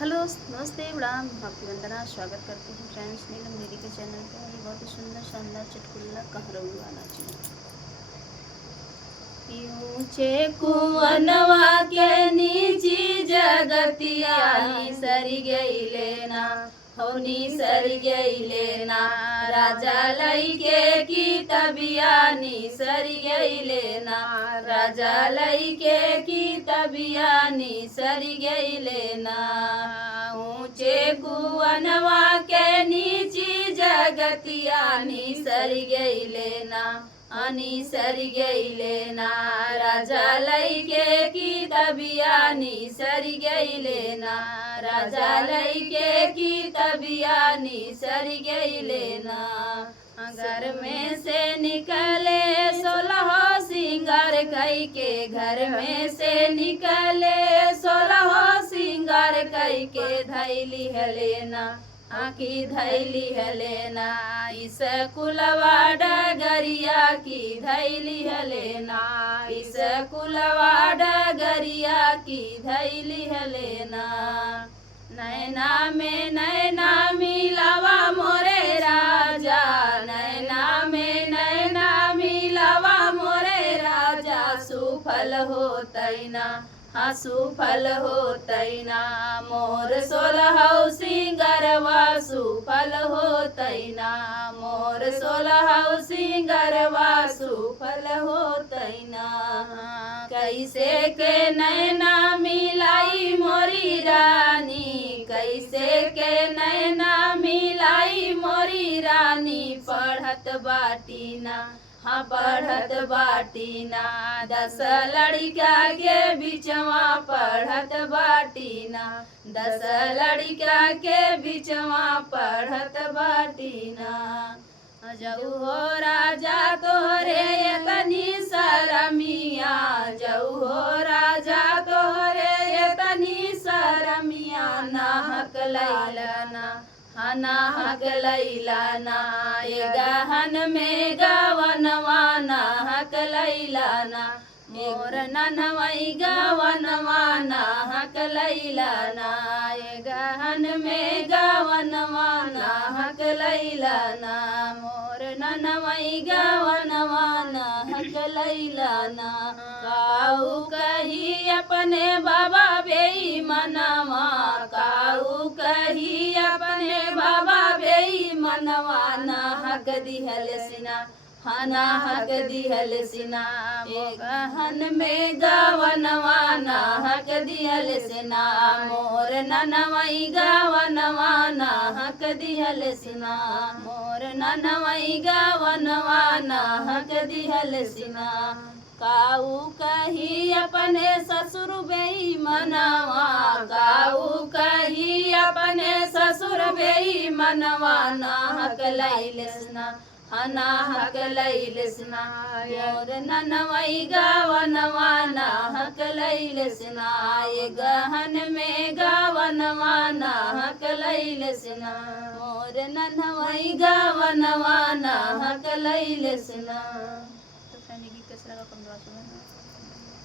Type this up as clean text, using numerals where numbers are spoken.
Hello नमस्ते प्रणाम आपकी वंदना स्वागत करती हूँ फ्रेंड्स नीलम दीदी के चैनल पे। ये बहुत ही सुंदर शानदार चुटकुला कहारू गाना चाहिए। ऊंचे कुआनवा के नीची जगतिया सरी गई लेना होनी सरी गई लेना राजा लई के की तबिया नी सरी गई लेना राजा लई के की तबिया नी सरी गई लेना ऊंचे कुआनवा के नीची जगतिया नी सरी गई लेना अनि सरी गई लेना राजा लई के की तबिया नी सरी गई लेना राजा लई के की तबिया नी सरी गई लेना घर में से निकले 16 सिंगार कई के घर में से निकले 16 सिंगार कई के धैली है लेना आखी धैली है लेना इस कुलवा डगरिया की धैली है लेना इस कुलवा डगरिया की धैली है लेना नैना में नैना मिलावा मोरे राजा नैना में नैना मिलावा मोरे राजा सुफल होतैना हाँ सुफल होतैना मोर 16 सिंगरवा सुफल होतैना मोर 16 सिंगरवा सुफल होतैना कैसे के नैना मिलाई मोरी रानी कैसे के नैना मिलाई मोरी रानी पढ़त बाटीना हाँ पढ़त बाटीना 10 लड़का के बिचवा पढ़त बाटीना 10 लड़का के बिचवा पढ़त बाटीना जऊ हो राजा तोहरे तनी सरमिया जऊ हो राजा तोहरे तनी सरमिया नाहक लैलाना नाहक लैलाना ये गहन में गवनवा नाहक लैलाना मोर ननवई गवनवा नाहक लैलाना ये गहन में गवनवा नाहक लैलाना मोर ननवई गवनवा नाहक लैलाना काऊ कही अपने बाबा बेई मनवा काऊ कही अपने बाबा बेई मनवा नाहक दिहल सिना नाहक दिहल सिना गहन में गवनवा नाहक दिहल सिना मोर ननवई गवनवा नाहक दिहल सिना मोर ननवई गवनवा नाहक दिहल सिना काऊ कही अपने ससुर बेई मनवा काऊ कही अपने ससुर बेई मनवा नाहक लैलसना नाहक लैलसना मोर ननवई गवनवा नाहक लैलसना ये गहन में गवनवा नाहक लैलसना मोर ननवई गवनवा नाहक लैलसना। तो फ्रेंड ये गीत कैसा लगा कमेंट बॉक्स में